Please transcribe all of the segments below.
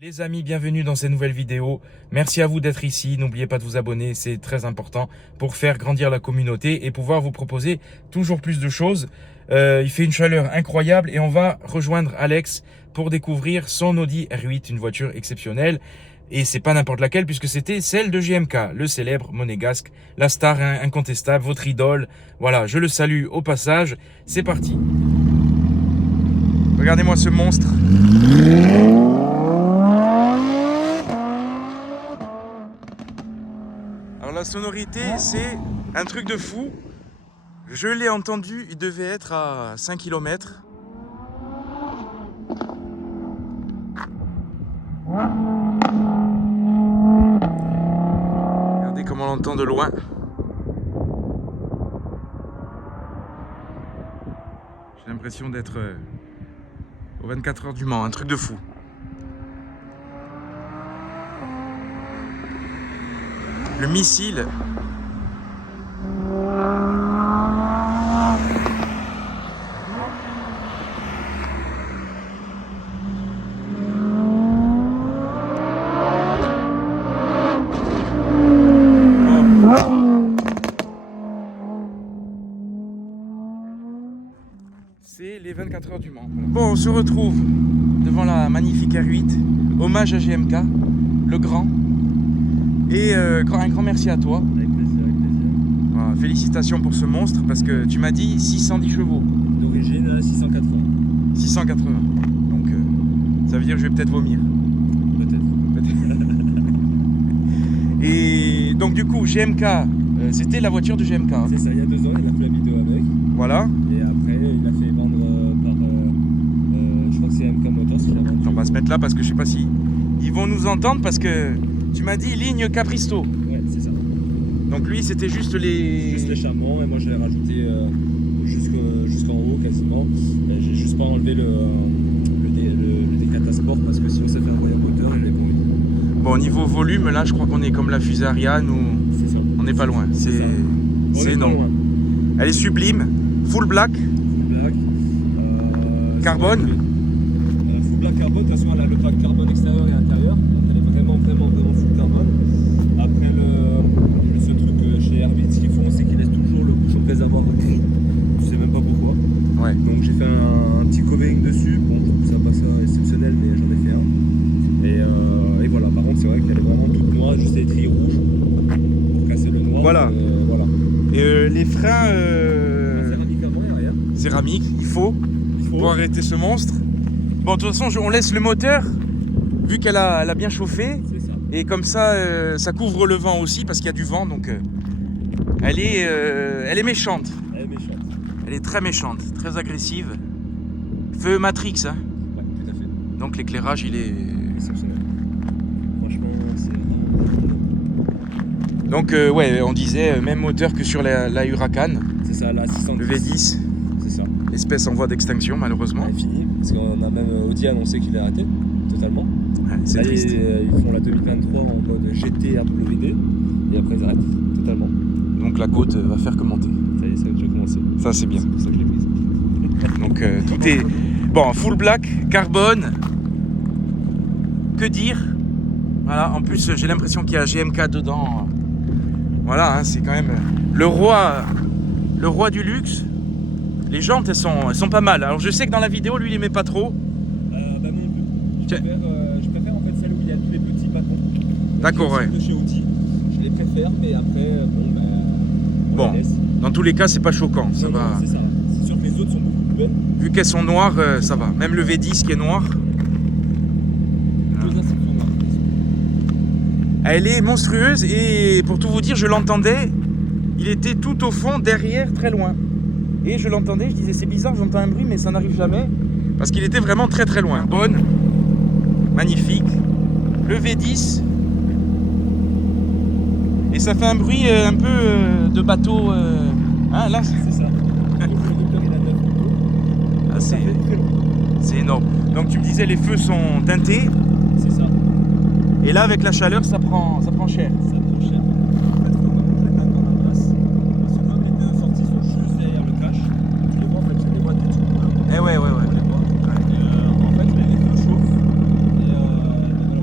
Les amis, bienvenue dans cette nouvelle vidéo. Merci à vous d'être ici. N'oubliez pas de vous abonner, c'est très important pour faire grandir la communauté et pouvoir vous proposer toujours plus de choses. Il fait une chaleur incroyable et on va rejoindre Alex pour découvrir son Audi R8, une voiture exceptionnelle. Et c'est pas n'importe laquelle puisque c'était celle de GMK, le célèbre monégasque, la star incontestable, votre idole. Voilà, je le salue au passage. C'est parti. Regardez-moi ce monstre. Alors la sonorité, c'est un truc de fou. Je l'ai entendu, il devait être à 5 km. Regardez comment on l'entend de loin. J'ai l'impression d'être aux 24 heures du Mans, un truc de fou. Le missile. C'est les 24 heures du Mans. Bon, on se retrouve devant la magnifique R8. Hommage à GMK, le grand. Et un grand merci à toi. Avec plaisir, avec plaisir. Voilà, félicitations pour ce monstre parce que tu m'as dit 610 chevaux. D'origine 680. 680. Donc ça veut dire que je vais peut-être vomir. Peut-être. Et donc du coup GMK, c'était la voiture de GMK. Hein. C'est ça, il y a 2 ans, il a fait la vidéo avec. Voilà. Et après, il a fait vendre par. Je crois que c'est MK Motors qui l'a vendu. On va se mettre là parce que je sais pas si ils vont nous entendre parce que tu m'as dit ligne Capristo. Ouais, c'est ça. Donc lui c'était juste les... Juste les charmants, et moi je l'ai rajouté jusqu'en haut quasiment. Et j'ai juste pas enlevé le Decatasport parce que sinon ça fait un moyen moteur et je l'ai pas mis. Bon, au niveau volume, là je crois qu'on est comme la fusée Ariane ou C'est ça. on n'est pas loin. C'est ça. C'est On est pas énorme. loin. Elle est sublime. Full black, Full black. Carbone. Full black carbone, de toute façon elle a le pack carbone extérieur et intérieur, donc elle est vraiment full carbone. Après le seul truc chez R8 ce qu'ils font c'est qu'ils laissent toujours le bouchon de réservoir gris, je sais même pas pourquoi. Ouais. Donc j'ai fait un petit covering dessus, bon je trouve ça pas ça exceptionnel mais j'en ai fait un. Et voilà, par contre c'est vrai qu'elle est vraiment toute noire, juste les trilles rouges pour casser le noir. Voilà. Voilà. Et les freins Céramique avant et arrière. céramique, il faut pour arrêter ce monstre. Bon, de toute façon, on laisse le moteur, vu qu'elle a bien chauffé. C'est ça. Et comme ça, ça couvre le vent aussi, parce qu'il y a du vent. Donc, elle est méchante. Elle est méchante. Elle est très méchante, très agressive. Feu Matrix, hein. Ouais, tout à fait. Donc l'éclairage, il est... Exceptionnel. Franchement, c'est vraiment. Donc, ouais, on disait, même moteur que sur la Huracan, C'est ça, la 610. le V10. C'est ça. Espèce en voie d'extinction, malheureusement. Elle est finie, parce qu'on a même Audi annoncé qu'il est arrêté, totalement. Ouais, c'est Là, triste. ils font la 2023 en mode GT RWD, et après ils arrêtent, totalement. Donc la côte va faire que monter. Ça y est, ça a déjà commencé. Ça, c'est bien. C'est pour ça que je l'ai prise. Donc tout est... Bon, full black, carbone. Que dire? Voilà, en plus j'ai l'impression qu'il y a GMK dedans. Voilà, hein, c'est quand même le roi du luxe. Les jantes, elles sont pas mal. Alors je sais que dans la vidéo, lui, il aimait pas trop. Bah non plus. Tiens. Je préfère en fait celle où il y a tous les petits bâtons. D'accord, ouais. De chez Audi. Je les préfère, mais après, bon, bah, on Bon, les laisse. dans tous les cas, c'est pas choquant. Ça Non, va. non, c'est ça. C'est sûr que les autres sont beaucoup plus belles. Vu qu'elles sont noires, ça va. Même le V10 qui est noir. Deux ainsi sont noires. Elle est monstrueuse et pour tout vous dire, je l'entendais. Il était tout au fond, derrière, très loin. Et je l'entendais, je disais c'est bizarre, j'entends un bruit mais ça n'arrive jamais. Parce qu'il était vraiment très très loin. Bonne, magnifique. Le V10. Et ça fait un bruit un peu de bateau. Hein, là, C'est ça. Le moteur, il a 9 motos. ah, Ça fait très long. c'est énorme. Donc tu me disais les feux sont teintés. C'est ça. Et là avec la chaleur ça prend cher. Ça prend cher. En fait, faut vraiment que je les mette dans la masse. Parce que comme les deux sorties sont juste derrière le cache, tu les vois en fait, c'est des boîtes de Eh ouais. En fait, les feux chauffent. Et voilà,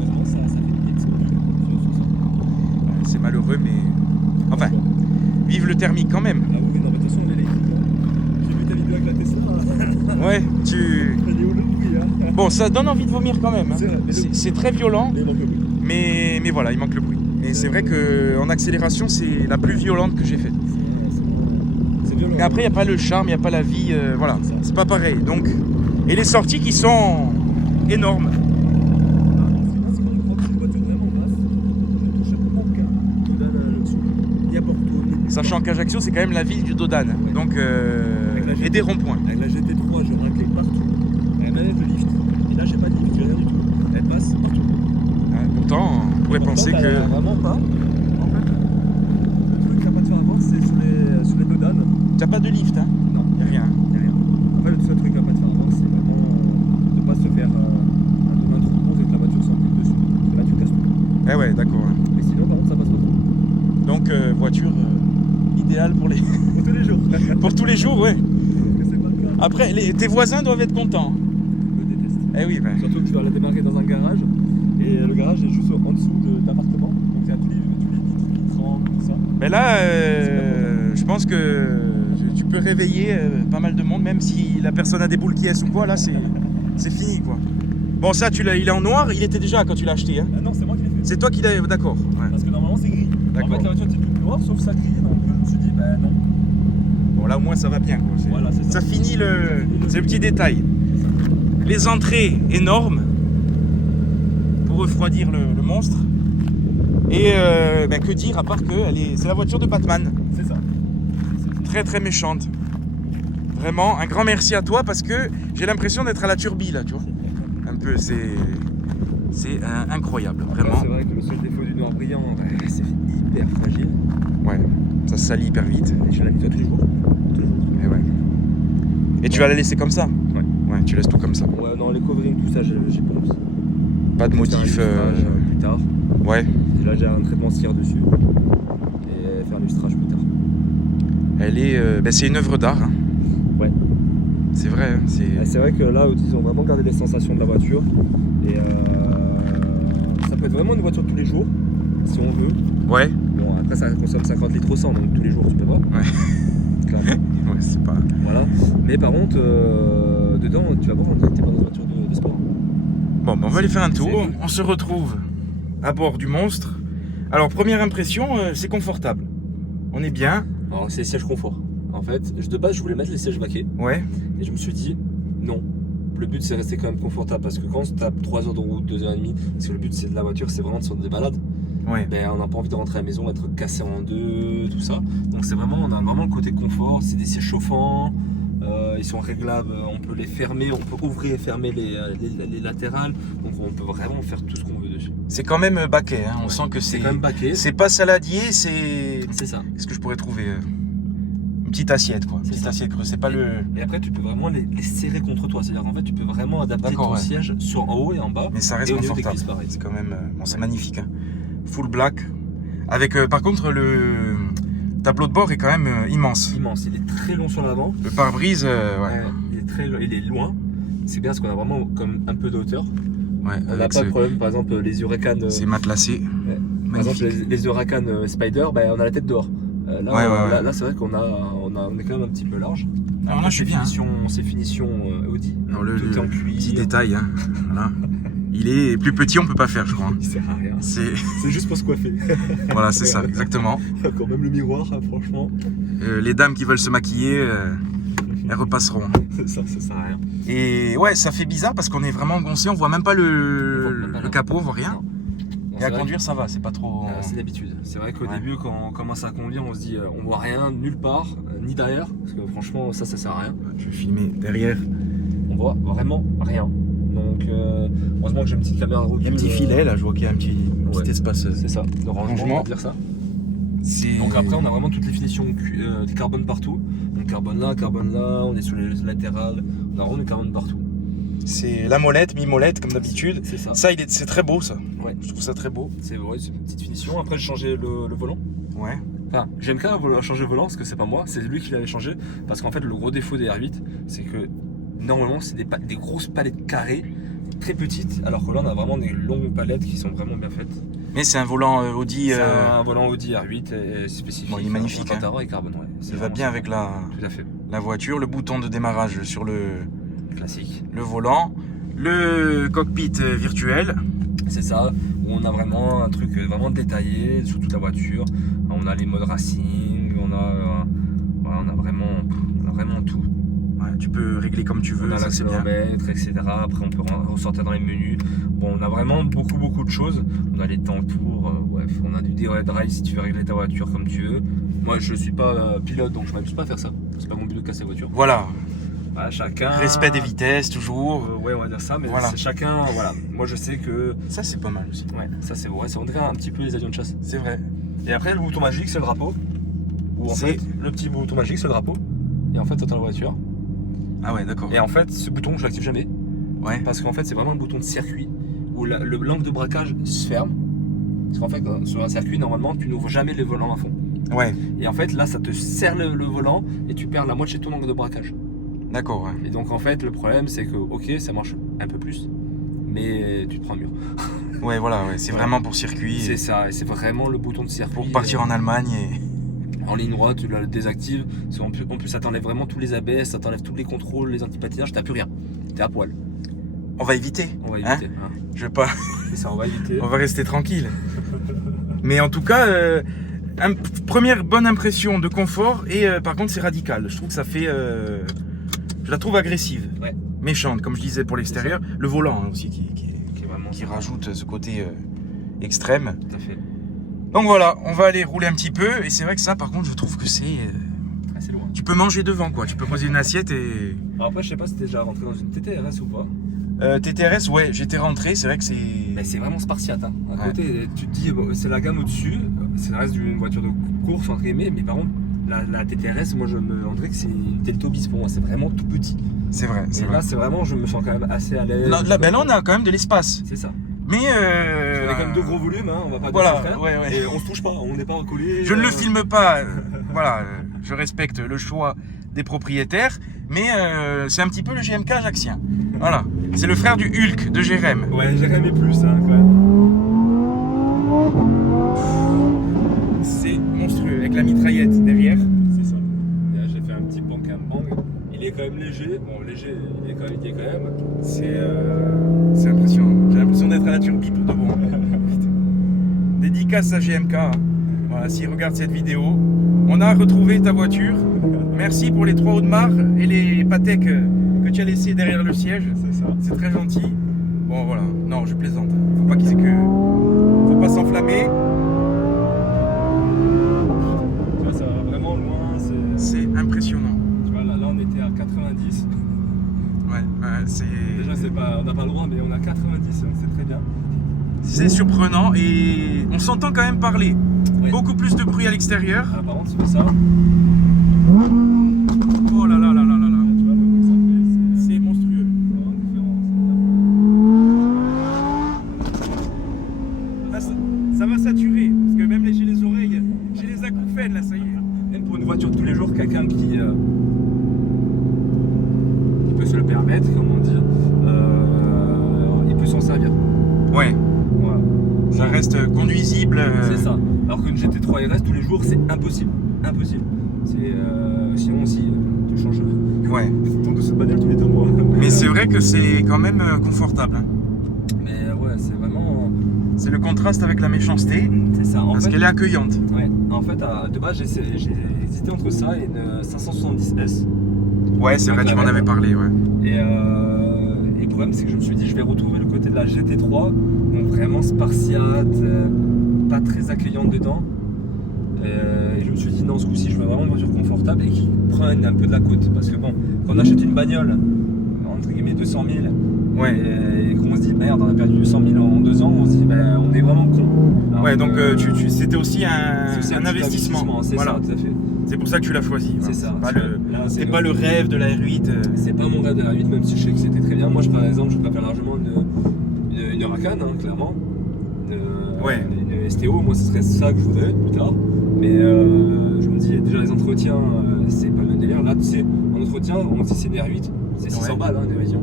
enlève le thermique quand même. Ah oui, non, mais de toute façon, elle est électrique. J'ai vu ta vidéo avec la Tesla. Ouais, tu... Elle est où le bruit, hein. Bon, ça donne envie de vomir quand même. Hein. C'est vrai, mais C'est très violent, Mais il manque le bruit. mais voilà, il manque le bruit. Et c'est vrai qu'en accélération, c'est la plus violente que j'ai faite. C'est violent. Mais après, il n'y a pas le charme, il n'y a pas la vie, voilà, C'est ça. c'est pas pareil. Donc, et les sorties qui sont énormes. C'est quand on croit que c'est une voiture vraiment basse. Je ne touche aucun Dodane là-dessus. Il y a Porto. Sachant qu'Ajaccio, c'est quand même la ville du Dodane. Ouais. Donc, Avec la et des ronds-points. Avec la GT3, je raclais partout. Elle manette le lift. Et là, j'ai pas de lift, j'ai rien du tout. Elle passe partout. Ouais, pourtant, on pourrait penser Pourtant, elle a que... vraiment pas. En fait, le truc qui n'a pas de faire avant, c'est sur les Dodanes. T'as pas de lift, hein? Non, Y a rien. il n'y a rien. En fait, le seul truc qui n'a pas de faire avant, c'est vraiment de ne pas se faire un Dodan trop court et que la voiture s'empile dessus. Parce que là, tu casses tout. Eh ouais, d'accord. Ouais. Mais sinon, par contre, ça passe pas trop. Donc, voiture idéale pour les... Pour tous les jours. pour tous les jours, ouais. Parce que c'est pas le cas. Après, tes voisins doivent être contents. Je me déteste. Eh oui, ben... Surtout que tu vas la démarrer dans un garage. Et le garage est juste en dessous de l'appartement. Donc, il y a tous les vitres qui tremblent, tout ça. Mais là, je pense que tu peux réveiller pas mal de monde, même si la personne a des boules qui est ou quoi, là, c'est fini, quoi. Bon, ça, il est en noir, il était déjà quand tu l'as acheté, hein. Ah non, c'est moi qui l'ai fait. C'est toi qui l'as... D'accord. Ouais. Parce que normalement, c'est gris. En D'accord. fait, la voiture était toute noire, sauf ça gris. Donc, je me suis dit, ben non. Bon, là, au moins, ça va bien, quoi. Voilà, c'est ça. Ça finit le... C'est le petit détail. C'est ça. Les entrées énormes pour refroidir le monstre. Et ben, que dire à part que c'est la voiture de Batman. C'est ça. Très très méchante. Vraiment, un grand merci à toi parce que j'ai l'impression d'être à la turbie là, tu vois. Un peu, c'est incroyable, vraiment. C'est vrai que le seul défaut du noir brillant, c'est hyper fragile. Ouais, ça se salit hyper vite. Et je la nettoie tous les jours. Tous les jours. Et ouais. Et tu vas la laisser comme ça? Ouais. Ouais, tu laisses tout comme ça. Ouais, non, les coverings, tout ça, j'ai pas envie. Pas de modif. Faire un lustrage, plus tard. Ouais. Et là, j'ai un traitement cire dessus. Et faire un lustrage plus tard. Elle est, ben, c'est une œuvre d'art. Hein. Ouais. C'est vrai. Hein, C'est vrai que là, ils ont vraiment gardé les sensations de la voiture. Et ça peut être vraiment une voiture de tous les jours, si on veut. Ouais. Bon, après, ça consomme 50 litres au 100, donc tous les jours, tu peux pas. Ouais. Clairement. Ouais, c'est pas. Voilà. Mais par contre, dedans, tu vas voir, on était pas dans une voiture de sport. Bon, ben, on va aller faire un tour. C'est- On se retrouve à bord du monstre. Alors, première impression, c'est confortable. On est bien. Alors, c'est les sièges confort. En fait, de base, je voulais mettre les sièges vaqués. Ouais. Et je me suis dit, non. Le but, c'est rester quand même confortable. Parce que quand tu tapes 3 heures de route, 2 heures et demie, parce que le but, c'est de la voiture, c'est vraiment de sortir des balades. Ouais. Ben, on n'a pas envie de rentrer à la maison, être cassé en deux, tout ça. Donc, c'est vraiment, on a vraiment le côté confort. C'est des sièges chauffants. Ils sont réglables, on peut les fermer, on peut ouvrir et fermer les latérales. Donc, on peut vraiment faire tout ce qu'on veut dessus. C'est quand même baquet. Hein. On Ouais. sent que C'est quand même baquet. C'est pas saladier, c'est. C'est ça. Qu'est-ce que je pourrais trouver une petite assiette, quoi. Une C'est petite ça. assiette creuse. C'est pas le. Et après, tu peux vraiment les serrer contre toi. C'est-à-dire qu'en fait, tu peux vraiment adapter D'accord, ton ouais. siège en haut et en bas. Mais ça reste Et au niveau des confortable. cuisses, pareil. C'est quand même. Bon, c'est magnifique. Hein. Full black. Avec, par contre, le tableau de bord est quand même immense. Immense. Il est très long sur l'avant. Le pare-brise, ouais. Il est loin. C'est bien parce qu'on a vraiment comme un peu de hauteur. Ouais, On n'a avec pas de problème. Par exemple, les Huracan. c'est matelassé. Par exemple, Magnifique. les Huracan Spider, ben, on a la tête dehors. Là, Ouais. là, c'est vrai qu'on on est quand même un petit peu large. Alors là, je suis bien. C'est finition Audi. Alors, Tout est en cuir. petit détail. Hein. Voilà. Il est plus petit, on peut pas faire, je crois. Il sert à rien. C'est juste pour se coiffer. voilà, c'est ça, exactement. Quand même le miroir, hein, franchement. Les dames qui veulent se maquiller, elles repasseront. Ça sert à rien. Et ouais, ça fait bizarre parce qu'on est vraiment goncé, on voit même pas le capot, on voit rien. Bon, Et à conduire, ça va, c'est pas trop. c'est l'habitude. C'est vrai qu'au Ouais. début, quand on commence à conduire, on se dit on voit rien nulle part, ni derrière, parce que franchement, ça sert à rien. Je vais filmer derrière. On voit vraiment rien. Donc, heureusement que j'ai une petite caméra de recul. Il y a un petit filet là, je vois qu'il y a un petit Ouais. espace. C'est ça, de rangement, on va dire ça. Donc après, on a vraiment toutes les finitions de carbone partout. Donc carbone là, on est sur les latérales, on a vraiment du carbone partout. C'est la molette, mi-molette comme d'habitude. C'est ça. Ça, c'est très beau ça. Ouais. Je trouve ça très beau. C'est vrai, c'est une petite finition. Après, j'ai changé le volant. Ouais. Enfin, j'aime a changé le volant parce que c'est pas moi, c'est lui qui l'avait changé. Parce qu'en fait, le gros défaut des R8, c'est que normalement, c'est des grosses palettes carrées très petite, alors que là on a vraiment des longues palettes qui sont vraiment bien faites. Mais c'est un volant Audi. C'est un volant Audi R8 spécifique. Bon, il est magnifique. Hein. Et carbone, ouais. Il va bien avec tout à fait. la voiture. Le bouton de démarrage sur le Classique. Le volant. Le cockpit virtuel. C'est ça, où on a vraiment un truc vraiment détaillé sur toute la voiture. On a les modes racing, on a vraiment tout. Ouais, tu peux régler comme tu veux, On a ça c'est bien. l'accéléromètre, etc. Après on peut ressortir dans les menus. Bon, on a vraiment beaucoup de choses. On a les temps tours, bref, on a du direct drive si tu veux régler ta voiture comme tu veux. Moi je suis pas pilote donc je m'amuse pas à faire ça. C'est pas mon but de casser la voiture. Voilà. Voilà, chacun. Respect des vitesses toujours. Ouais, on va dire ça, mais voilà. C'est chacun. Voilà. Moi je sais que. Ça c'est pas mal aussi. Ouais, ça c'est vrai. On dirait un petit peu les avions de chasse. C'est vrai. Et après le bouton magique c'est le drapeau. Ou en C'est- fait le petit bouton magique c'est le drapeau. Et en fait t'entends la voiture. Ah ouais, d'accord. Et en fait ce bouton je l'active jamais. Ouais. Parce qu'en fait c'est vraiment un bouton de circuit où l'angle de braquage se ferme. Parce qu'en fait sur un circuit normalement tu n'ouvres jamais le volant à fond. Ouais. Et en fait là ça te serre le volant et tu perds la moitié de ton angle de braquage. D'accord, ouais. Et donc en fait le problème c'est que ok ça marche un peu plus. Mais tu te prends un mur. Ouais, voilà, ouais. C'est vraiment pour circuit. C'est ça, et c'est vraiment le bouton de circuit. Pour partir en Allemagne et. En ligne droite, tu le désactives. En plus, ça t'enlève vraiment tous les ABS, ça t'enlève tous les contrôles, les antipatinages, t'as plus rien. T'es à poil. On va éviter. On va Hein éviter. Hein. Je vais pas. C'est ça, on va éviter. On va rester tranquille. Mais en tout cas, première bonne impression de confort et par contre c'est radical. Je trouve que ça fait. Je la trouve agressive. Ouais. Méchante, comme je disais pour l'extérieur. Le volant hein, aussi Vraiment qui rajoute ce côté extrême. tout à fait. Donc voilà, on va aller rouler un petit peu. Et c'est vrai que ça, par contre, je trouve que c'est. Assez loin. Tu peux manger devant, quoi. Tu peux poser une assiette et. Alors après, je sais pas si t'es déjà rentré dans une TTRS ou pas. TTRS, ouais, j'étais rentré. C'est vrai que c'est. Mais c'est vraiment spartiate. Hein. À Ouais. côté, tu te dis, bon, c'est la gamme au-dessus, c'est le reste d'une voiture de course, entre guillemets, mais par contre, la TTRS, moi, on dirait que c'est une Teletubbies pour moi, c'est vraiment tout petit. C'est vrai, c'est Et vrai. là, c'est vraiment, je me sens quand même assez à l'aise. Là, ben là, on a quand même de l'espace. C'est ça. Mais. On a quand même deux gros volumes, hein, on va pas Voilà, dire le contraire. ouais. Et on se touche pas, on n'est pas collé. Je ne le filme pas. Voilà, je respecte le choix des propriétaires. Mais c'est un petit peu le GMK ajaxien. Voilà. C'est le frère du Hulk de Jérém. Ouais, j'ai aimé plus, hein, quand même. C'est monstrueux, avec la mitraillette derrière. C'est ça. Et là, j'ai fait un petit bank and bang. Il est quand même léger. Bon, léger, il est quand même. C'est impressionnant. J'ai l'impression d'être à la turbie pour de bon. Dédicace à GMK. hein. Voilà, s'il regarde cette vidéo, on a retrouvé ta voiture. Merci pour les 3 Audemars et les Patek que tu as laissés derrière le siège. C'est ça. C'est très gentil. Bon voilà, non je plaisante. Faut pas faut pas s'enflammer. Tu vois, ça va vraiment loin. C'est impressionnant. Tu vois, là, on était à 90. Ouais, c'est. Déjà, on n'a pas le droit, mais on a 90, donc c'est très bien. C'est surprenant et on s'entend quand même parler. Ouais. Beaucoup plus de bruit à l'extérieur. Ah, par contre, tu fais ça. Oh là là là là là là. Tu vois, le bruit que ça fait, C'est monstrueux. c'est vraiment différent. Là, ça va saturer parce que même j'ai les oreilles, j'ai les acouphènes là, ça y est. Même pour une voiture de tous les jours, quelqu'un qui peut se le permettre, comment dire, il peut s'en servir. Ouais, Voilà. ça reste conduisible. C'est ça. Alors qu'une GT3 RS tous les jours, c'est impossible. Impossible. Sinon aussi, tu changes Ouais. ton de cette bagnole tous les 2 mois. Mais c'est vrai que c'est quand même confortable. hein. Mais ouais, c'est vraiment. C'est le contraste avec la méchanceté C'est ça. En parce fait, qu'elle est accueillante. ouais, en fait, de base, j'ai hésité entre ça et une 570S. Ouais, c'est vrai, tu m'en avais parlé. Ouais. Et le problème, c'est que je me suis dit, je vais retrouver le côté de la GT3, donc vraiment spartiate, pas très accueillante dedans. Et je me suis dit, non, ce coup-ci, je veux vraiment une voiture confortable et qui prenne un peu de la côte. Parce que bon, quand on achète une bagnole, entre guillemets 200 000, Ouais. et qu'on se dit, merde, on a perdu 200 000 en 2 ans, on se dit, ben, on est vraiment con. Alors Ouais, donc que, c'était aussi c'est aussi un petit investissement. C'est Voilà. ça, tout à fait. C'est pour ça que tu l'as choisi. C'est ça. Pas Tu le- vois, là, C'est pas le rêve de la R8. C'est pas mon rêve de la 8, même si je sais que c'était très bien. Moi, par exemple, je préfère largement une Huracan, hein, clairement. Ouais. Une STO, moi, ce serait ça que je voudrais plus tard. Mais je me dis, déjà, les entretiens, c'est pas le même délire. Là, tu sais, en entretien, on dit c'est une R8, c'est 600 Ouais. balles, hein, des révisions.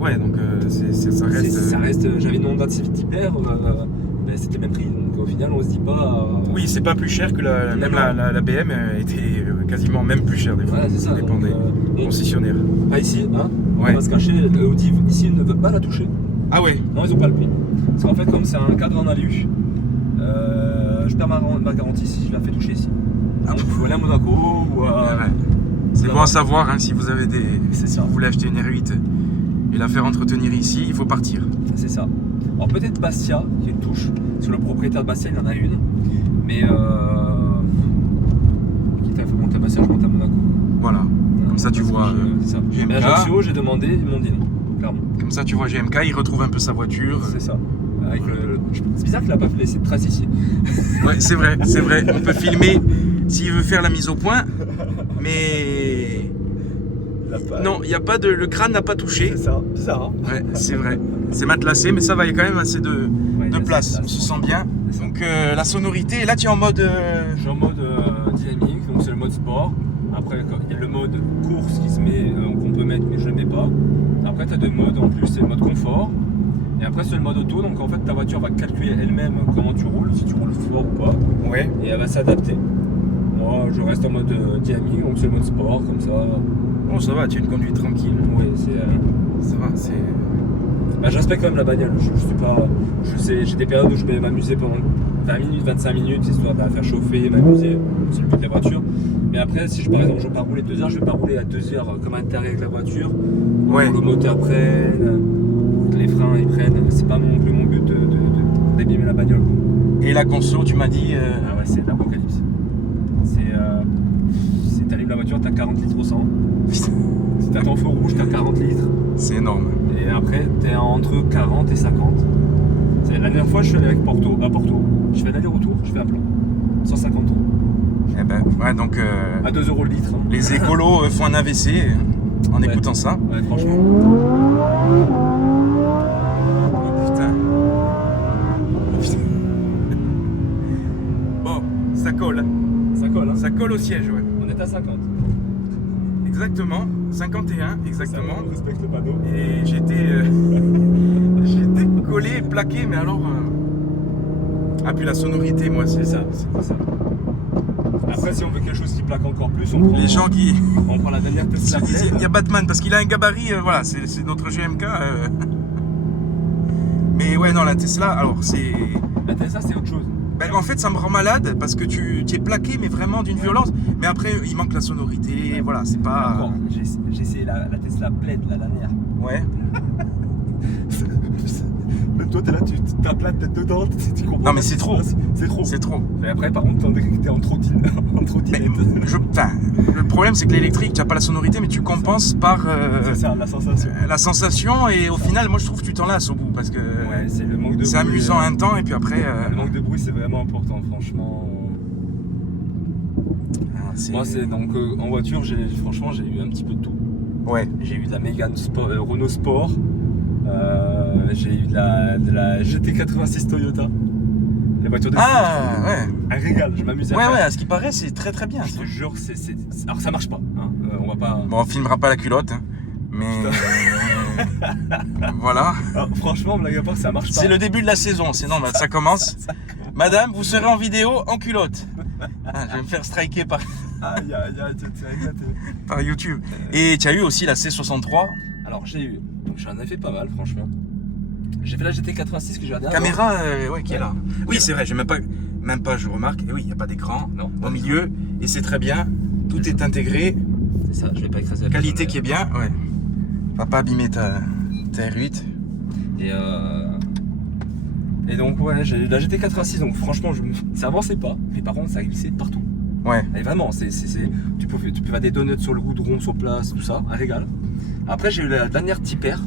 Ouais, donc ça reste. Ça reste. J'avais une Honda Civic Type R, ben, c'était le même prix. Donc au final, on se dit pas. Oui, c'est pas plus cher que même la BM était quasiment même plus chère des fois. Voilà, c'est ça. Ça dépend des concessionnaires. Pas ici, hein. On Ouais. va se cacher. Le Audi ici ne veut pas la toucher. Ah ouais. Non, ils ont pas le prix. Parce qu'en fait, comme c'est un cadre en alu, je perds ma garantie si je la fais toucher ici. Donc il faut aller à Monaco ou à. Ouais. C'est bon à savoir hein, si vous avez C'est ça. Si vous voulez acheter une R8 et la faire entretenir ici, il faut partir. C'est ça. Alors peut-être Bastia, qui est une touche, parce que le propriétaire de Bastia, il en a une. Mais quitte à faire monter à Bastia, je monte à Monaco. Voilà. Comme ça tu vois. C'est ça. GMK. Mais à Ajaccio, j'ai demandé, ils m'ont dit non, clairement. Comme ça tu vois GMK, il retrouve un peu sa voiture. C'est ça. Avec c'est bizarre qu'il a pas laissé de trace ici. Ouais, c'est vrai, c'est vrai. On peut filmer s'il veut faire la mise au point, mais non, il y a pas de, le crâne n'a pas touché. C'est ça, bizarre. Hein. Ouais, c'est vrai. C'est matelassé, mais ça va, il y a quand même assez de Ouais, place. On se sent bien. Donc la sonorité, là tu es en mode. Je suis en mode dynamique, donc c'est le mode sport. Après, il y a le mode course qui se met, qu'on peut mettre, mais je ne le mets pas. Après, tu as deux modes en plus, c'est le mode confort. Et après, c'est le mode auto, donc en fait, ta voiture va calculer elle-même comment tu roules, si tu roules fort ou pas. Ouais. Et elle va s'adapter. Moi, je reste en mode dynamique, donc c'est le mode sport, comme ça. Bon, ça va, tu as une conduite tranquille. Oui, c'est. Ça va, c'est. Bah, je respecte quand même la bagnole. Je suis pas. Je sais, j'ai des périodes où je vais m'amuser pendant 20 minutes, 25 minutes, histoire de la faire chauffer, m'amuser. C'est le but de la voiture. Mais après, si par exemple je veux pas rouler 2 heures, je vais pas rouler à 2 heures comme à l'intérieur avec la voiture. Ouais. Le moteur prenne, que les freins ils prennent. C'est pas non plus mon but d'abîmer la bagnole. Et la conso, tu m'as dit. Ah ouais, c'est l'apocalypse. Si t'allumes la voiture, t'as 40 litres au 100. Si t'as ton feu rouge, t'as 40 litres. C'est énorme. Et après, t'es entre 40 et 50. La dernière fois, je suis allé à Porto. Je fais l'aller-retour, je fais un plan. 150 €. Eh ben, ouais, donc. À 2 € le litre. Hein. Les écolos font un AVC en Ouais. écoutant ça. Ouais, franchement. Oh putain. Bon, ça colle. Ça colle, hein. Ça colle au siège, ouais. On est à 50. Exactement. 51, exactement. On respecte le panneau. Et j'étais j'étais collé, plaqué, mais alors. Ah, puis la sonorité, moi, c'est ça. C'est ça. Après, si on veut quelque chose qui plaque encore plus, on prend, Les gens qui. on prend la dernière Tesla. Il y a Batman parce qu'il a un gabarit, voilà, c'est notre GMK. Mais ouais, non, la Tesla, alors c'est. La Tesla, c'est autre chose. Ben, en fait, ça me rend malade parce que tu es plaqué, mais vraiment d'une violence. Mais après, il manque la sonorité, voilà, c'est pas. Encore, j'ai essayé la Tesla Plaid, la dernière. Ouais. Même toi, t'es là, tu tapes la tête dedans, tu comprends. Non, mais c'est trop. C'est trop. C'est trop. Et après, par contre, t'es en trottinette. Mais, enfin, le problème, c'est que l'électrique, tu n'as pas la sonorité, mais tu compenses par C'est ça, la sensation. la sensation. Et au final, moi, je trouve que tu t'en lasses au bout parce que Ouais, c'est le manque de bruit. c'est amusant un temps, et puis après. Le manque de bruit, c'est vraiment important, franchement. Moi, c'est donc en voiture, franchement, j'ai eu un petit peu de tout. Ouais. J'ai eu de la Mégane Sport, Renault Sport. J'ai eu de la GT86 Toyota. Les voitures de Ah, ouais. un régal, je m'amuse à Ouais, faire. ouais, à ce qui paraît, c'est très très bien. Je Ça. te jure, alors ça marche pas. Hein. On va pas. Bon, on filmera pas la culotte, hein, mais voilà. Alors, franchement, blague à part, ça marche pas. C'est le début de la saison, c'est normal, ça commence. Madame, vous serez en vidéo en culotte. Ah, je vais me faire striker par, Aïe, aïe, aïe, t'es éclaté. par YouTube. Et tu as eu aussi la C63. Alors j'ai eu, donc j'en ai fait pas mal, franchement. J'ai fait la GT86 que j'ai regardé. Caméra, ouais, qui est là. Oui, c'est vrai, j'ai même pas, je remarque. Et oui, il n'y a pas d'écran Non. au milieu, et c'est très bien. Tout est intégré, C'est ça, je vais pas écraser la qualité personne, qui est bien. Ouais. Va pas abîmer ta R8. Et donc ouais, j'ai eu la GT86, donc franchement, ça avançait pas, mais par contre ça glissait partout. Ouais. Et vraiment, tu peux faire des donuts sur le goudron, sur place, tout ça, un régal. Après j'ai eu la dernière Type R.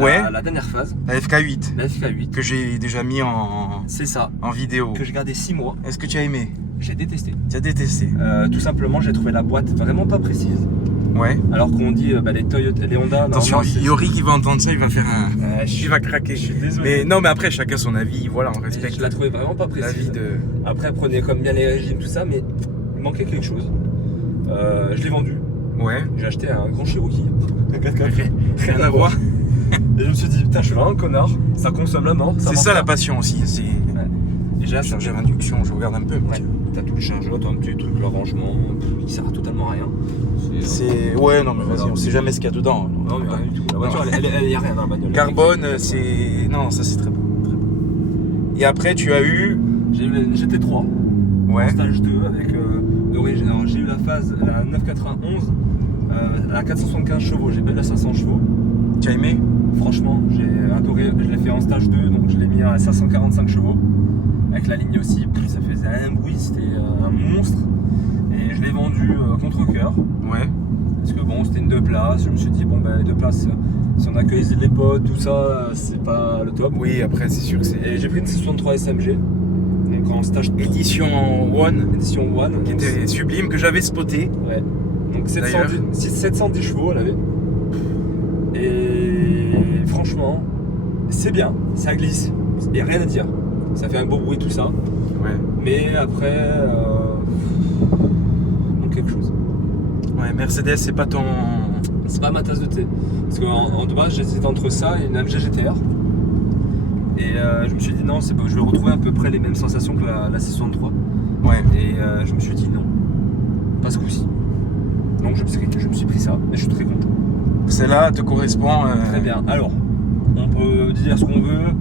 Ouais. La dernière phase, La FK8 la FK8. que j'ai déjà mis C'est ça, en vidéo. que j'ai gardé 6 mois. Est-ce que tu as aimé? J'ai détesté. Tu as détesté? Tout simplement, j'ai trouvé la boîte vraiment pas précise. Ouais. Alors qu'on dit les Toyota, les Honda. Attention, normalement, c'est- Yori qui va entendre ça, il va faire un. Je Il va craquer. je suis désolé. Mais non, mais après, chacun son avis. Voilà, on respecte Je la trouvais vraiment pas l'avis précise. de. Après, prenez comme bien les régimes, tout ça, mais il manquait quelque chose. Je l'ai vendu. Ouais. J'ai acheté un grand Cherokee. Un 4x4. Rien à voir. Et je me suis dit, putain, je suis vraiment un connard. Ça consomme la mort. C'est ça la passion aussi. C'est Et j'ai acheté. chargeur induction, je regarde un peu. Ouais. T'as tout le chargeur, t'as un petit truc, le rangement, il sert totalement à rien. Ouais, non, mais vas-y, on sait jamais ce qu'il y a dedans. Non, mais rien du tout. La voiture, elle y a rien dans la bagnole. Carbone, c'est. Non, ça c'est très beau. Très beau. Et après, tu as eu. J'ai eu la GT3, Ouais. stage 2 avec l'origine. Alors j'ai eu la phase, la 991, à 475 chevaux, j'ai pas eu la 500 chevaux. Tu as aimé? Franchement, j'ai adoré, je l'ai fait en stage 2, donc je l'ai mis à 545 chevaux. Avec la ligne aussi, ça faisait un bruit, c'était un monstre. Et je l'ai vendu contre cœur. Ouais. Parce que bon, c'était une 2 places, je me suis dit, bon ben les 2 places, si on accueille les potes, tout ça, c'est pas le top. Oui, après, c'est sûr que c'est. Et j'ai pris une 63 SMG, donc en stage 3. Édition One, Édition One. qui était sublime, que j'avais spoté. Ouais. Donc 710 chevaux elle avait. Et franchement, c'est bien, ça glisse, il n'y a rien à dire. Ça fait un beau bruit tout ça. Ouais. Mais après, donc quelque chose. Ouais, Mercedes, c'est pas ton. C'est pas ma tasse de thé. Parce qu'en de base, j'hésitais entre ça et une AMG GTR. Et je me suis dit non, c'est pas, je vais retrouver à peu près les mêmes sensations que la 663. Ouais. Et je me suis dit non, pas ce coup-ci. Donc je me suis pris ça et je suis très content. Celle-là te correspond. Très bien. Alors, on peut dire ce qu'on veut.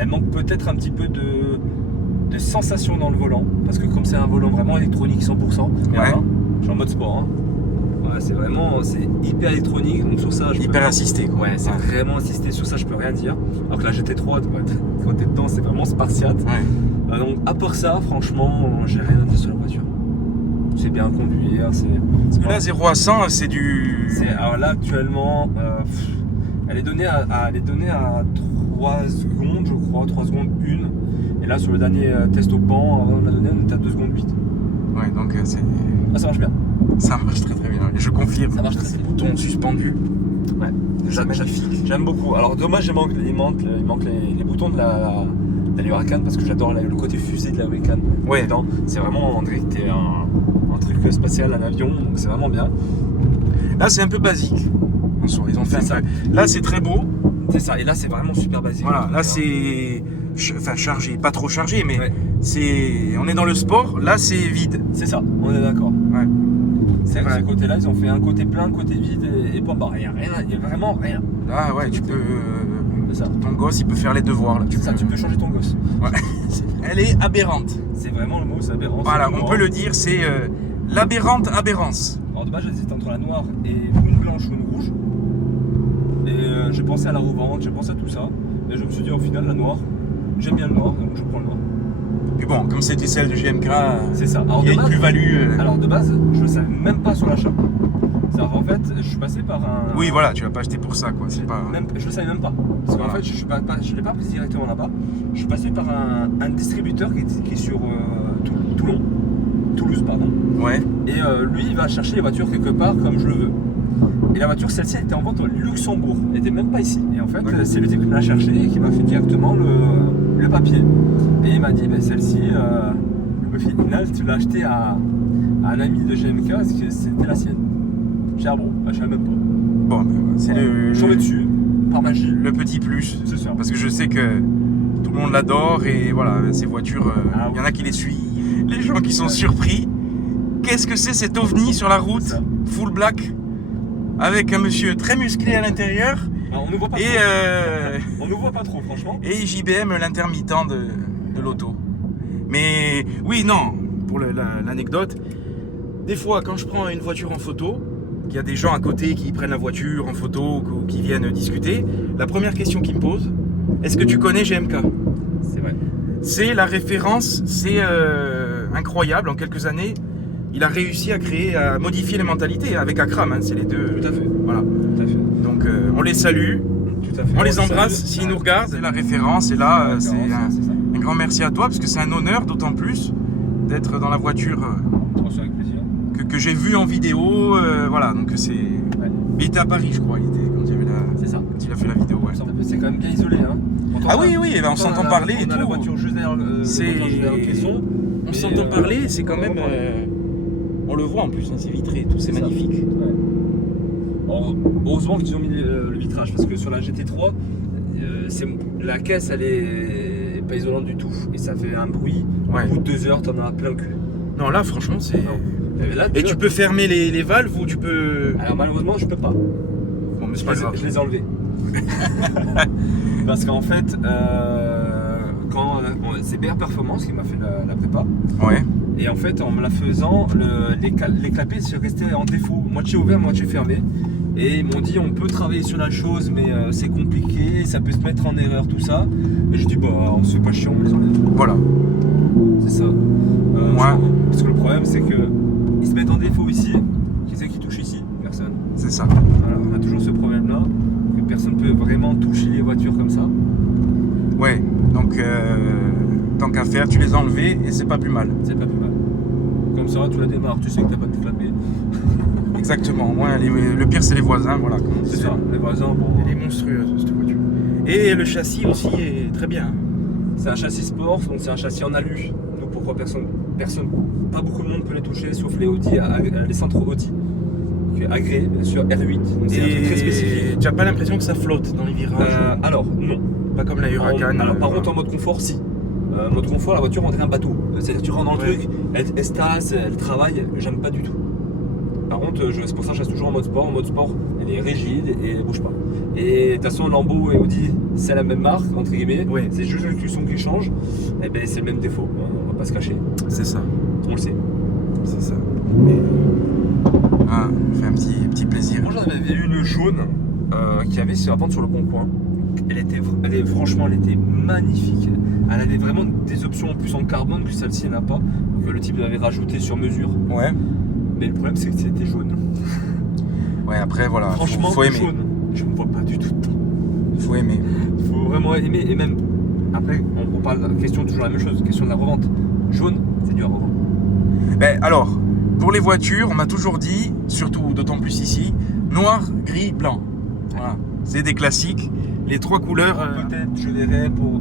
Elle manque peut-être un petit peu de sensation dans le volant. Parce que comme c'est un volant vraiment électronique 100%, Ouais. je suis en mode sport. Hein. Ouais, c'est hyper électronique. Donc sur ça, Hyper assisté, quoi. Ouais, c'est vraiment assisté. Sur ça, je peux rien dire. Alors que la GT3, quand t'es dedans, c'est vraiment spartiate. Ouais. Donc à part ça, franchement, j'ai rien à dire sur la voiture. C'est bien conduire. Parce que là, 0 à 100, c'est du. Alors là, actuellement, elle est donnée à 3 secondes, je crois, 3 secondes 1. Et là, sur le dernier test au banc, on l'a donné, on était à 2 secondes 8. Ouais, donc c'est. Ah, ça marche bien. Ça marche très très bien. Et je confirme. Ça marche très Ces bien. boutons suspendus. Ouais. J'aime beaucoup. Alors, dommage, il manque les boutons de la Huracan parce que j'adore le côté fusée de la Huracan. Ouais. Dedans. C'est vraiment, on dirait que t'es un truc spatial, un avion, donc c'est vraiment bien. Là, c'est un peu basique. En soi, ils ont fait C'est un ça. peu. Là, c'est très beau. C'est ça. Et là, c'est vraiment super basique. Voilà, là, c'est. Enfin, chargé. Pas trop chargé, mais Ouais. c'est. On est dans le sport. Là, c'est vide. C'est ça, on est d'accord. Ouais. C'est vrai. ce côté-là, ils ont fait un côté plein, un côté vide et pas bah, il y a rien, il y a vraiment rien. Là, ouais, tu peux. C'est ça. Ton gosse, il peut faire les devoirs. Là. Tu peux changer ton gosse. Ouais. Elle est aberrante. C'est vraiment le mot, c'est aberrant. Voilà, c'est on noir. peut le dire, c'est l'aberrante aberrance. Alors de base, j'hésite entre la noire et une blanche ou une rouge. Et j'ai pensé à la revente, j'ai pensé à tout ça. Et je me suis dit au final, la noire, j'aime bien le noir, donc je prends le noir. Puis bon, comme c'était celle de GMK, C'est ça. Alors, il y a de une base- plus-value. Alors de base, je ne savais même pas sur l'achat. C'est-à-dire qu'en fait, je suis passé par un. Oui, voilà, tu vas pas acheter pour ça, quoi. C'est pas. Je le savais même pas. Parce qu'en Voilà. fait, je l'ai pas pris directement là-bas. Je suis passé par un distributeur qui est sur Toulouse, pardon. Ouais. Et lui, il va chercher les voitures quelque part comme je le veux. Et la voiture, celle-ci, elle était en vente au Luxembourg. Elle n'était même pas ici. Et en fait, Ouais. c'est lui qui me l'a cherché et qui m'a fait directement le papier. Et il m'a dit, ben, celle-ci, au final, tu l'as achetée à un ami de GMK parce que c'était la sienne. J'ai dit, ah bon, je savais même pas. Bon, c'est Je suis tombé dessus, par magie. le petit plus. C'est sûr. Parce que je sais que tout le monde l'adore et voilà, ces voitures, Ah il y en oui. a qui les suivent. Les gens qui sont surpris. Qu'est-ce que c'est cet ovni sur la route, Ça. full black, avec un monsieur très musclé à l'intérieur Alors, on ne voit pas et, trop. On ne voit pas trop, franchement. et JBM l'intermittent de l'auto. Mais oui, non, pour l'anecdote, des fois quand je prends une voiture en photo, qu'il y a des gens à côté qui prennent la voiture en photo ou qui viennent discuter, la première question qu'ils me posent, est-ce que tu connais GMK ? C'est vrai. C'est la référence, c'est incroyable. En quelques années, il a réussi à modifier les mentalités avec Akram. Hein, c'est les deux. Tout à fait. Voilà. Tout à fait. Donc on les salue, Tout à fait. on les embrasse salue. s'ils nous regardent. C'est la référence et là, c'est c'est ça. un grand merci à toi parce que c'est un honneur, d'autant plus d'être dans la voiture Oh, c'est avec plaisir. que j'ai vue en vidéo. Voilà, donc c'est. Ouais. Mais il était à Paris, je crois. Quand C'est ça. il a fait la vidéo. Ouais. C'est quand même bien isolé. Hein. Ah oui, oui, eh ben, on s'entend parler et On a la tout. voiture juste derrière, C'est- le caisson. On Mais, s'entend parler, c'est quand même. On le voit en plus, hein, c'est vitré, tout, c'est ça. magnifique. Ouais. Alors, heureusement qu'ils ont mis le vitrage parce que sur la GT3, la caisse elle est pas isolante du tout et ça fait un bruit. Ouais. Au bout de 2 heures, t'en as plein le cul. Non, là, franchement, c'est. Non. Là, Et tu peux fermer les valves ou tu peux. Alors malheureusement, je peux pas. Bon, mais c'est pas grave. Je les ai enlevés. Parce qu'en fait, c'est BR Performance qui m'a fait la prépa. Ouais. Et en fait, en me la faisant, les clapets restaient en défaut, moitié ouvert, moitié fermé. Et ils m'ont dit on peut travailler sur la chose, mais c'est compliqué, ça peut se mettre en erreur, tout ça. Et je dis bah on se fait pas chier, on les enlève. Voilà. C'est ça. Parce que le problème c'est que ils se mettent en défaut ici. Qui c'est qui touche ici? Personne. C'est ça. Voilà, on a toujours ce problème là, que personne ne peut vraiment toucher les voitures comme ça. Ouais. Donc, tant qu'à faire, tu les as enlevés et c'est pas plus mal. C'est pas plus mal. Comme ça, tu la démarres, tu sais que t'as pas de clapet. Exactement. Ouais, le pire, c'est les voisins. Voilà. C'est ça, les voisins, bon. Elle est monstrueuse cette voiture. Et le châssis aussi est très bien. C'est un châssis sport, donc c'est un châssis en alu. Donc pourquoi personne, pas beaucoup de monde peut les toucher, sauf les Audi, les centres Audi. Qui est agréé, bien sûr, R8. Donc c'est un truc très spécifique. Tu n'as pas l'impression que ça flotte dans les virages? Alors, non. Pas comme la Huracan. Alors, par contre, en mode confort, si. Mode confort, la voiture, on dirait un bateau. C'est-à-dire, tu rentres dans le truc, elle se tasse, elle travaille, j'aime pas du tout. Par contre, c'est pour ça que je reste toujours en mode sport. En mode sport, elle est rigide et elle bouge pas. Et de toute façon, Lambo et Audi, c'est la même marque, entre guillemets. Ouais. C'est juste le cuisson qui change. Et ben, c'est le même défaut. On va pas se cacher. C'est ça. On le sait. C'est ça. Mais... Ah, on fait un petit plaisir. Moi, j'en avais vu une jaune qui avait à vendre sur le bon coin. Franchement, elle était magnifique. Elle avait vraiment des options en plus en carbone que celle-ci elle n'a pas. Que le type l'avait rajouté sur mesure. Ouais. Mais le problème, c'est que c'était jaune. Ouais, après, voilà. Franchement, faut aimer. jaune, je ne vois pas du tout dedans. Faut aimer. Il faut vraiment aimer. Et même, après, on reparle de la question, toujours la même chose, question de la revente. Jaune, c'est dur à revendre. Ben, alors, pour les voitures, on m'a toujours dit, surtout d'autant plus ici, noir, gris, blanc. Voilà. C'est des classiques. Les trois couleurs. Peut-être, je verrais pour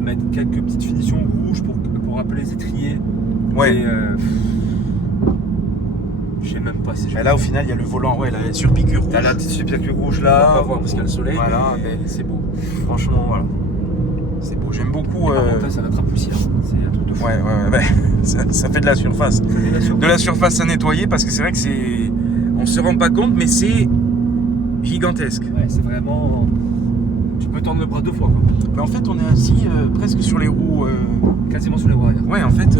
mettre quelques petites finitions rouges pour rappeler les étriers. Ouais. Et, je sais même pas si je. Ben là, au final, il y a le volant, ouais, la surpiqûre rouge. T'as la petite surpiqûre rouge On là, va pas voir parce qu'il y a le soleil. Voilà, mais c'est beau. franchement, voilà. C'est beau. J'aime beaucoup. Par contre, ça va être à poussière. C'est un truc de fou. Ouais, ben, ça fait de la surface. De la surface à nettoyer parce que c'est vrai que c'est. On se rend pas compte, mais c'est gigantesque. Ouais, c'est vraiment. Tu peux tendre le bras 2 fois quoi. Mais en fait, on est assis presque sur les roues. Quasiment sur les roues arrière. Ouais, en fait,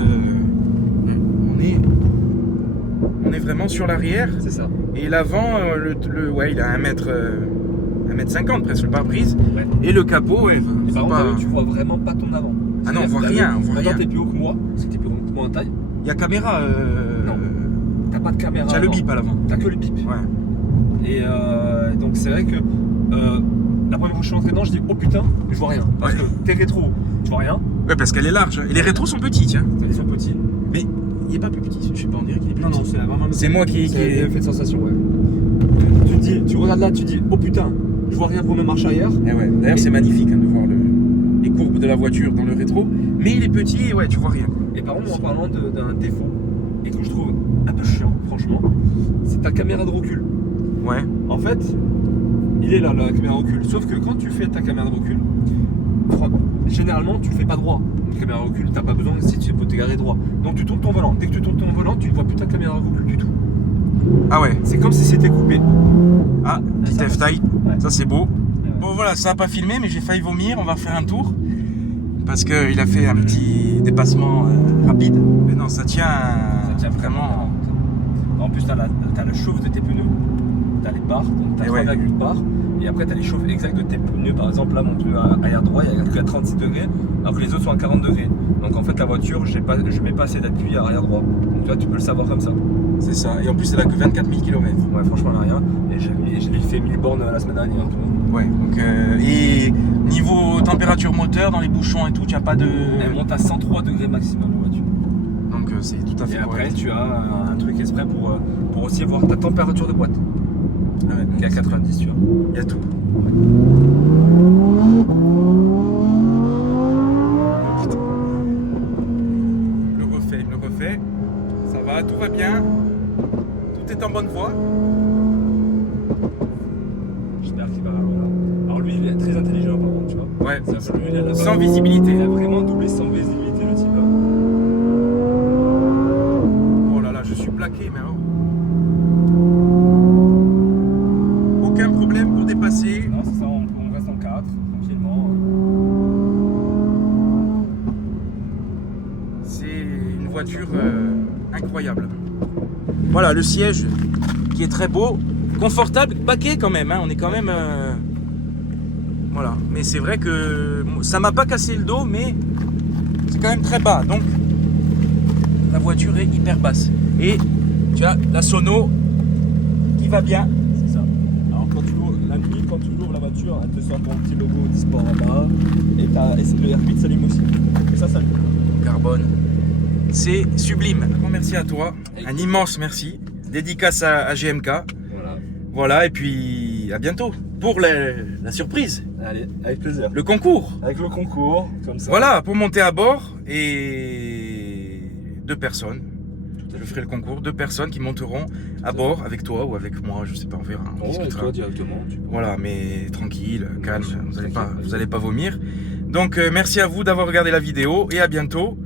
on est vraiment sur l'arrière. C'est ça. Et l'avant, ouais, il a 1m50 presque, le pare-brise. Ouais. Et le capot, ouais. Et par contre, tu vois vraiment pas ton avant. Ah non, on voit rien, on voit Maintenant, rien. t'es plus haut que moi. C'est que t'es plus haut que moi en taille. Il y a caméra. Non. T'as pas de caméra. T'as le avant. bip à l'avant. T'as que le bip. Ouais. Et donc c'est vrai que la première fois que je suis entré dedans, je dis oh putain, je vois rien. Parce Ouais. que t'es rétro, tu vois rien. Ouais, parce qu'elle est large. Et les rétros sont petits, tiens. Ils sont petits. Mais il est pas plus petit. Je sais pas, on dirait qu'il est plus Non, petit. non, c'est vraiment. C'est moi qui C'est ai- l'effet de sensation, ouais. Tu te dis, tu regardes là, tu te dis oh putain, je vois rien pour mes marches arrière. Eh ouais. D'ailleurs, Et- c'est magnifique hein, de voir les courbes de la voiture dans le rétro. Mais il est petit et ouais, tu vois rien. Et par contre, en parlant d'un défaut, et que je trouve un peu chiant, franchement, c'est ta caméra de recul. Ouais. En fait, il est là, la caméra de recul. Sauf que quand tu fais ta caméra de recul, généralement, tu le fais pas droit. Une caméra de recul, t'as pas besoin si tu peux te garer droit. Donc tu tournes ton volant. Dès que tu tournes ton volant, tu ne vois plus ta caméra de recul du tout. Ah ouais. C'est comme si c'était coupé. Ah, petit ça, F-Type. Ouais. Ça, c'est beau. Ouais. Bon, voilà, ça a pas filmé, mais j'ai failli vomir. On va refaire un tour. Parce qu'il a fait un petit dépassement rapide. Mais non, ça tient vraiment. En plus, t'as la chauffe de tes pneus, t'as les barres, donc t'as Et ouais. 3,8 barres, et après t'as les chauffes exactes de tes pneus. Par exemple, là, mon pneu arrière droit, il y a que à 36 degrés, alors que les autres sont à 40 degrés. Donc en fait, la voiture, je mets pas assez d'appui à arrière droit. Donc tu vois, tu peux le savoir comme ça. C'est ça. Et en plus, elle a que 24 000 km. Ouais, franchement, elle a rien. Et j'ai fait 1000 bornes la semaine dernière. Tu vois. Ouais. Donc, et niveau température moteur, dans les bouchons et tout, tu n'as pas de. Elle monte à 103 degrés maximum, la voiture. Donc c'est tout à fait Et après, correct. tu as un truc exprès pour aussi voir ta température de boîte. Ah ouais, Qui est à 90, tu vois. il y a tout. Le refait. Ça va, tout va bien. êtes en bonne voie. J'espère qu'il va. Voilà. Alors lui, il est très intelligent par contre, tu vois. Ouais. Ça, lui, il a Sans visibilité. Il a vraiment doublé sans visibilité le type. Hein. Oh là là, je suis plaqué, mais alors. Aucun problème pour dépasser. Non, c'est ça, on reste en 4, tranquillement. C'est une voiture incroyable. Voilà, le siège qui est très beau, confortable, baquet quand même, hein, on est quand même... Voilà, mais c'est vrai que ça m'a pas cassé le dos, mais c'est quand même très bas, donc la voiture est hyper basse. Et tu as la sono qui va bien. C'est ça. Alors quand tu ouvres, la nuit, quand tu ouvres la voiture, elle te sort ton petit logo d'e-sport en bas et le R8 s'allume aussi. Et ça s'allume. Carbone, c'est sublime. Un grand merci à toi, un immense merci. Dédicace à GMK. Voilà. Voilà, et puis à bientôt pour la surprise, Allez, avec plaisir. le concours. Avec le concours, comme ça. Voilà, pour monter à bord et 2 personnes. Je ferai le concours, 2 personnes qui monteront à bord avec toi ou avec moi, je sais pas, on verra. On Oh, avec discutera. toi directement. Voilà, mais tranquille, calme, vous Tranquille. allez pas vomir. Donc merci à vous d'avoir regardé la vidéo et à bientôt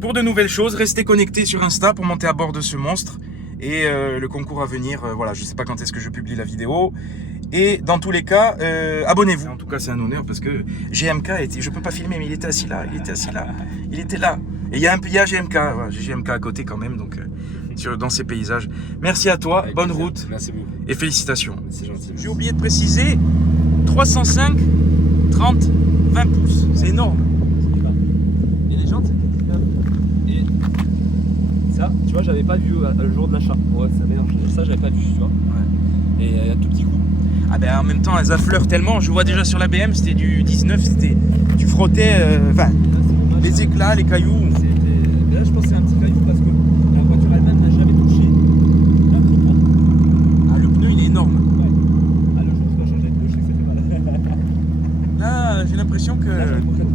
pour de nouvelles choses. Restez connectés sur Insta pour monter à bord de ce monstre et le concours à venir. Voilà, je sais pas quand est-ce que je publie la vidéo. Et dans tous les cas, abonnez-vous. En tout cas, c'est un honneur parce que GMK était, je peux pas filmer, mais il était assis là, il était là. Et il y a GMK, voilà, j'ai GMK à côté quand même, donc dans ces paysages. Merci à toi, Avec bonne plaisir. route Merci beaucoup. et félicitations. C'est gentil. J'ai oublié de préciser, 305, 30, 20 pouces, c'est énorme. Et les jantes, c'est 19. Et ça, tu vois, j'avais pas vu le jour de l'achat. Ouais, ça m'énerve. Ça, j'avais pas vu, tu vois. Ouais. Et un tout petit coup. Ah ben en même temps, elles affleurent tellement. Je vois déjà sur la BM, c'était du 19, c'était, tu frottais, enfin, les éclats, les cailloux. Mais là, je pense que c'est un petit caillou parce que la voiture elle-même n'a jamais touché un trottoir. Ah, le pneu, il est énorme. Ouais. Ah, le jour où je dois changer de pneu, je sais que ça fait mal. Là, j'ai l'impression que Là, j'ai l'impression de